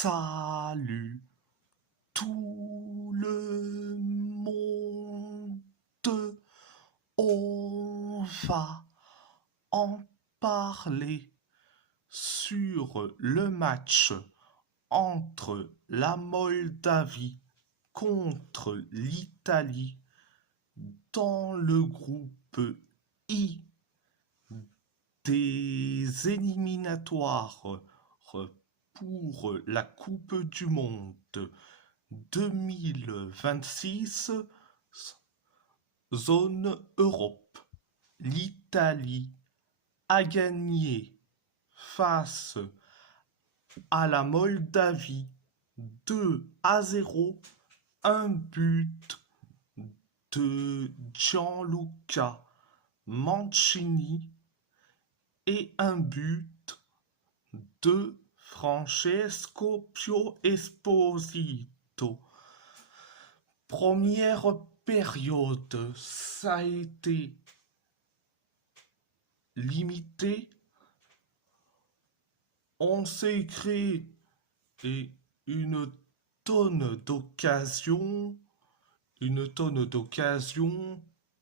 Salut tout le monde, on va en parler sur le match entre la Moldavie contre l'Italie dans le groupe I des éliminatoires pour la Coupe du Monde 2026, zone Europe. L'Italie a gagné face à la Moldavie 2-0, un but de Gianluca Mancini et un but de Francesco Pio Esposito. Première période, ça a été limité. On s'est créé une tonne d'occasions.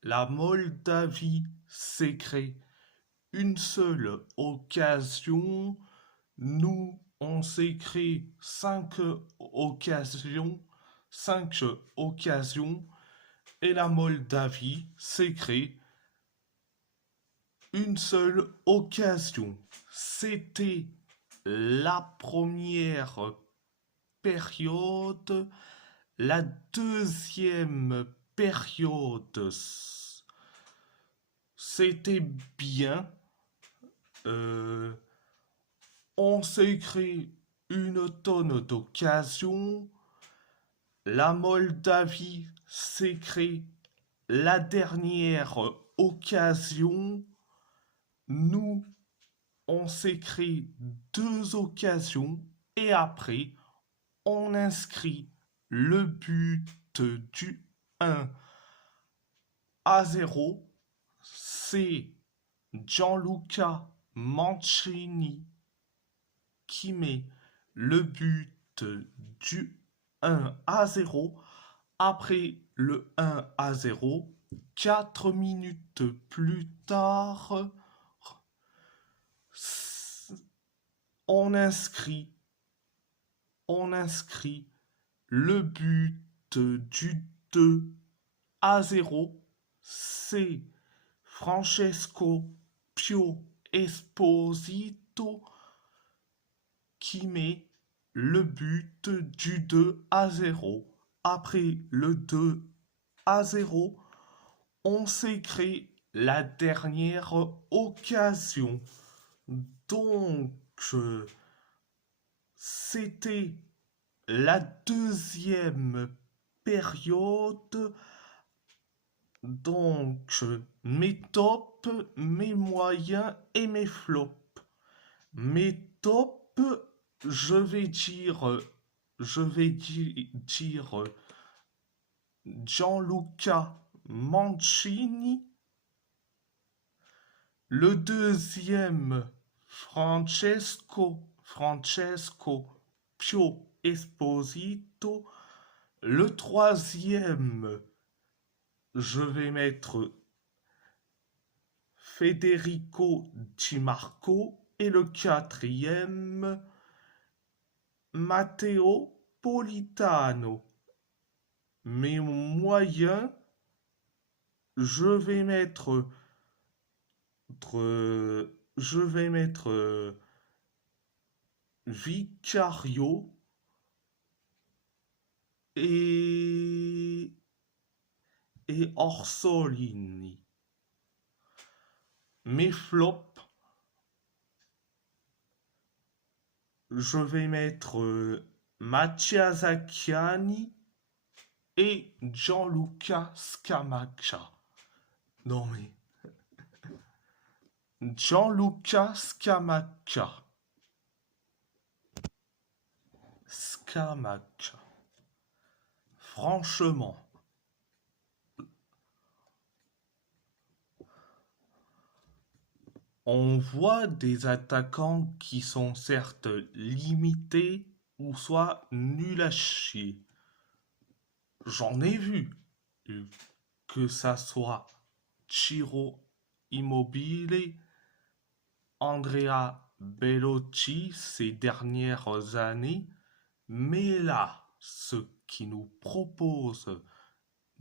La Moldavie s'est créé une seule occasion. Nous, on s'est créé cinq occasions, et la Moldavie s'est créé une seule occasion. C'était la première période. La deuxième période, c'était bien. On s'est créé une tonne d'occasions. La Moldavie s'est créé la dernière occasion. Nous, on s'est créé deux occasions et après, on inscrit le but du 1-0. C'est Gianluca Mancini qui met le but du 1-0. Après le 1-0, 4 minutes plus tard, on inscrit le but du 2-0. C'est Francesco Pio Esposito qui met le but du 2-0. Après le 2-0, on s'est créé la dernière occasion. Donc, c'était la deuxième période. Donc, mes tops, mes moyens et mes flops. Mes tops, je vais dire Gianluca Mancini. Le deuxième, Francesco Pio Esposito. Le troisième, je vais mettre Federico Di Marco. Et le quatrième, Matteo Politano. Mes moyens, je vais mettre Vicario et Orsolini. Mes flops, je vais mettre Mattia Zacchiani et Gianluca Scamacca. Non mais... Gianluca Scamacca. Franchement. On voit des attaquants qui sont certes limités, ou soit nul à chier. J'en ai vu, que ça soit Ciro Immobile, Andrea Bellotti ces dernières années, mais là, ce qui nous propose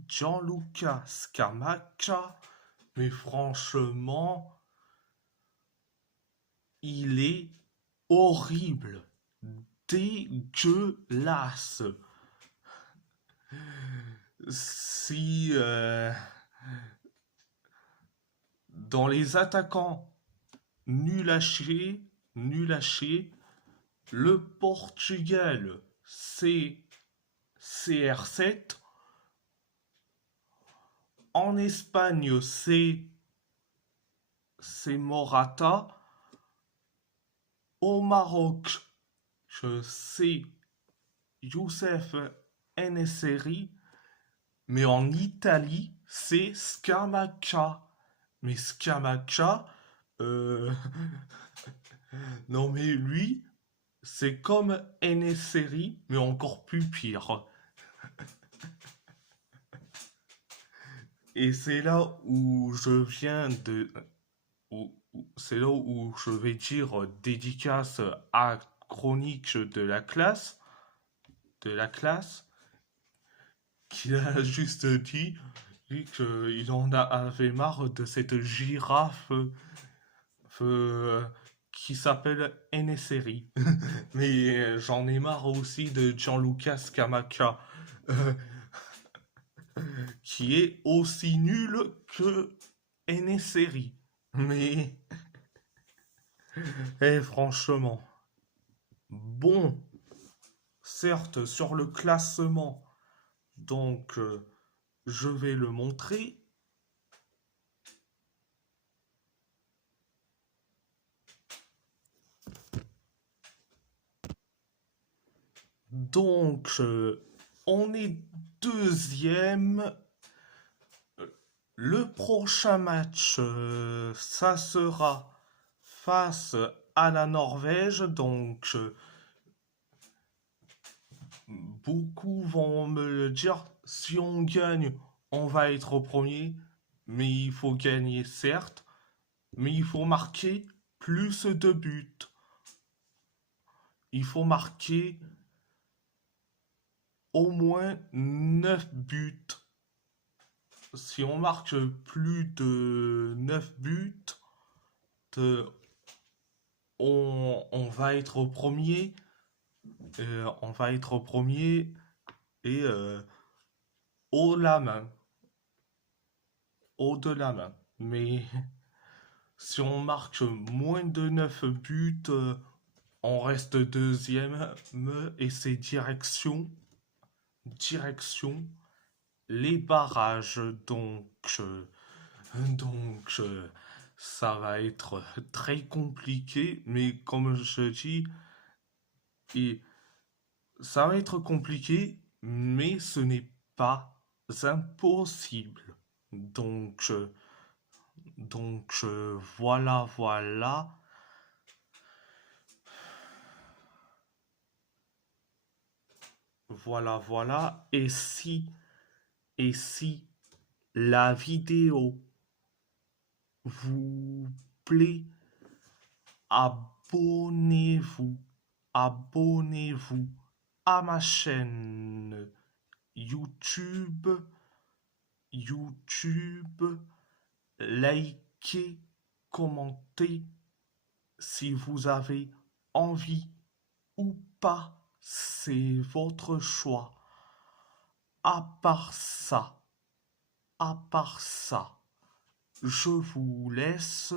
Gianluca Scamacca, mais franchement, il est horrible, dégueulasse. Si dans les attaquants nul à chier, nul à chier, le Portugal c'est CR7, en Espagne c'est Morata, au Maroc je sais Youssef Ennesseri, mais en Italie c'est Scamacca. Mais Scamacca, euh, non mais lui, c'est comme Ennesseri, mais encore plus pire. Et c'est là où je viens de... C'est là où je vais dire dédicace à Chronique de la classe, qui a juste dit qu'il en avait marre de cette girafe euh, qui s'appelle Ennesseri. Mais j'en ai marre aussi de Gianluca Scamacca, euh, qui est aussi nul que Ennesseri. Mais, franchement, bon, certes, sur le classement, donc je vais le montrer. Donc, on est deuxième. Le prochain match, ça sera face à la Norvège. Donc, beaucoup vont me le dire. Si on gagne, on va être au premier. Mais il faut gagner, certes. Mais il faut marquer plus de buts. Il faut marquer au moins 9 buts. Si on marque plus de 9 buts, on va être au premier. On va être au premier et haut la main. Haut de la main. Mais si on marque moins de 9 buts, on reste deuxième et c'est direction les barrages. Donc ça va être très compliqué, mais comme je dis, et ça va être compliqué, mais ce n'est pas impossible. Donc, voilà, voilà. Voilà, voilà. Et si la vidéo vous plaît, abonnez-vous, abonnez-vous à ma chaîne YouTube, likez, commentez si vous avez envie ou pas, c'est votre choix. À part ça, à part ça, je vous laisse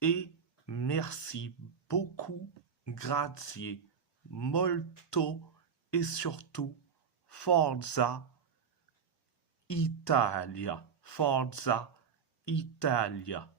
et merci beaucoup, grazie, molto et surtout Forza Italia, Forza Italia.